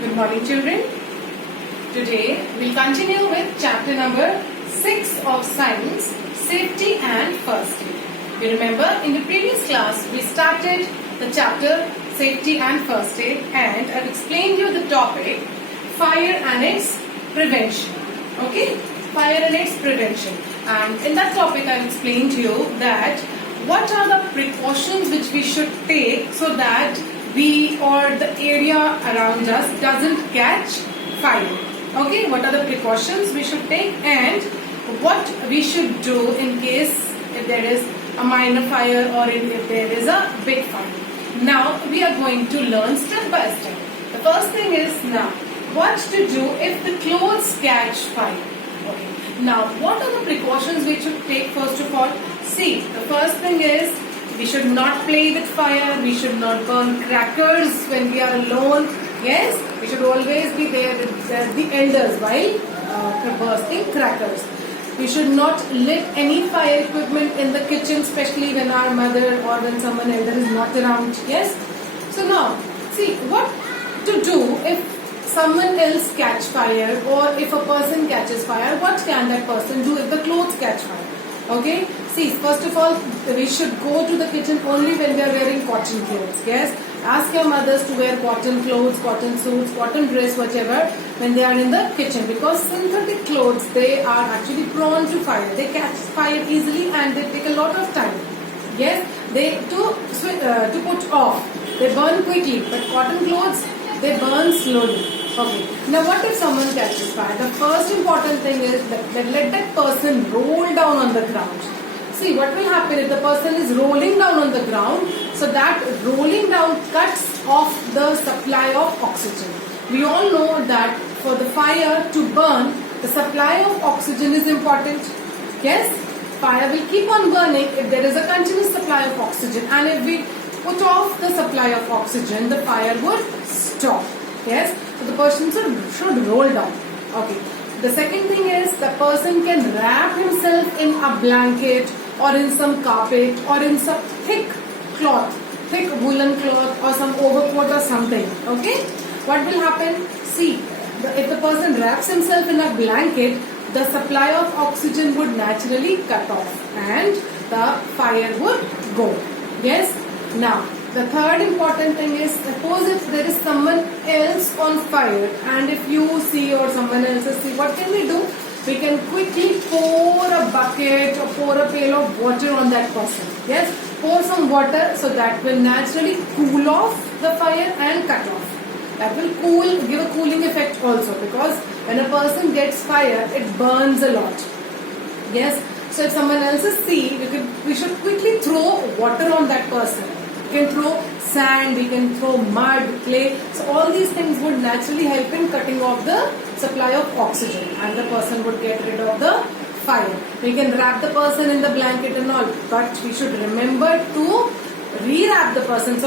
Good morning, children. Today we'll continue with chapter number 6 of science, safety and first aid. You remember in the previous class we started the chapter safety and first aid, and I've explained you the topic fire and its prevention. Okay, fire and its prevention. And in that topic I've explained to you that what are the precautions which we should take so that we or the area around us doesn't catch fire. Okay, what are the precautions we should take and what we should do in case if there is a minor fire or if there is a big fire. Now we are going to learn step by step. The first thing is now what to do if the clothes catch fire. Okay. Now what are the precautions we should take first of all? See, the first thing is we should not play with fire, we should not burn crackers when we are alone. Yes, we should always be there with the elders while bursting crackers. We should not lit any fire equipment in the kitchen, especially when our mother or when someone elder is not around. Yes. So now, see what to do if someone else catch fire or if a person catches fire. What can that person do if the clothes catch fire? Okay. See, first of all, we should go to the kitchen only when we are wearing cotton clothes. Yes. Ask your mothers to wear cotton clothes, cotton suits, cotton dress, whatever, when they are in the kitchen, because synthetic clothes, they are actually prone to fire. They catch fire easily and they take a lot of time. Yes, they to put off. They burn quickly, but cotton clothes, they burn slowly. Okay. Now, what if someone catches fire? The first important thing is that let that person roll down on the ground. See, what will happen if the person is rolling down on the ground? So that rolling down cuts off the supply of oxygen. We all know that for the fire to burn, the supply of oxygen is important. Yes, fire will keep on burning if there is a continuous supply of oxygen. And if we put off the supply of oxygen, the fire would stop. Yes, so the person should roll down. Okay. The second thing is the person can wrap himself in a blanket or in some carpet or in some thick cloth, thick woolen cloth or some overcoat or something. Okay? What will happen? See, if the person wraps himself in a blanket, the supply of oxygen would naturally cut off and the fire would go. Yes? Now, the third important thing is, suppose if there is someone else on fire and if you see or someone else see, what can we do? We can quickly pour a bucket or pour a pail of water on that person. Yes, pour some water so that will naturally cool off the fire and cut off. That will give a cooling effect also, because when a person gets fire, it burns a lot. Yes, so if someone else is see, we should quickly throw water on that person. We can throw sand, we can throw mud, clay. So all these things would naturally help in cutting off the supply of oxygen and the person would get rid of the fire. We can wrap the person in the blanket and all, but we should remember to re-wrap the person, to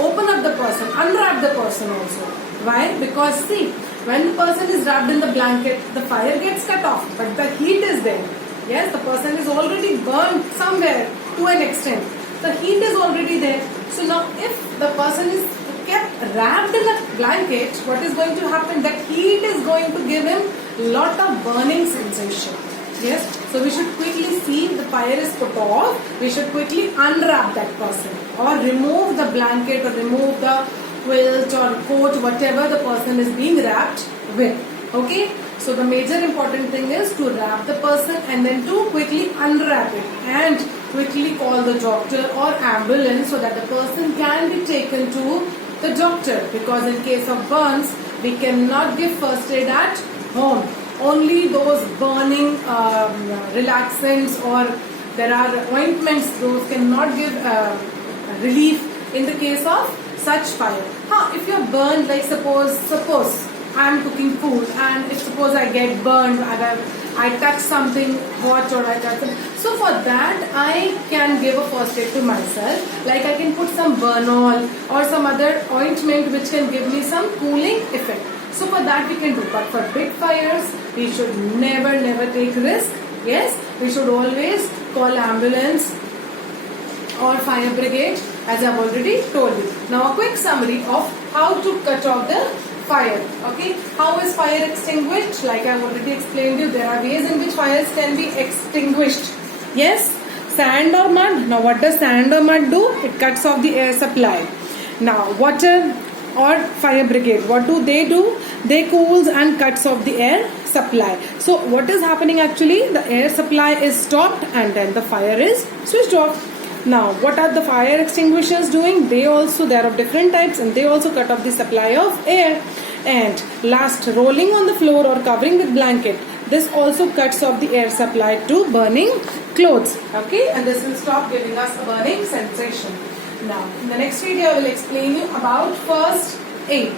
open up the person, unwrap the person also. Why? Because see, when the person is wrapped in the blanket, the fire gets cut off, but the heat is there. Yes, the person is already burned somewhere to an extent. The heat is already there. So now if the person is kept wrapped in a blanket, what is going to happen? That heat is going to give him lot of burning sensation. Yes. So we should quickly see if the fire is put off. We should quickly unwrap that person or remove the blanket or remove the quilt or coat, whatever the person is being wrapped with. Okay. So the major important thing is to wrap the person and then to quickly unwrap it and quickly call the doctor or ambulance so that the person can be taken to the doctor, because in case of burns, we cannot give first aid at home. Only those burning relaxants or there are ointments, those cannot give relief in the case of such fire. If you are burned, like suppose I am cooking food and if suppose I get burned, I touch something hot or I touch something. So for that I can give a first aid to myself. Like I can put some Bernol or some other ointment which can give me some cooling effect. So for that we can do. But for big fires, we should never take risk. Yes, we should always call ambulance or fire brigade, as I have already told you. Now a quick summary of how to cut off the fire. Okay, how is fire extinguished? Like I have already explained you, there are ways in which fires can be extinguished. Yes, sand or mud. Now what does sand or mud do? It cuts off the air supply. Now water or fire brigade, what do? They cools and cuts off the air supply. So what is happening actually? The air supply is stopped and then the fire is switched off. Now what are the fire extinguishers doing? They are of different types and they also cut off the supply of air. And last, rolling on the floor or covering with blanket, this also cuts off the air supply to burning clothes. Okay, and this will stop giving us a burning sensation. Now in the next video I will explain you about first aid.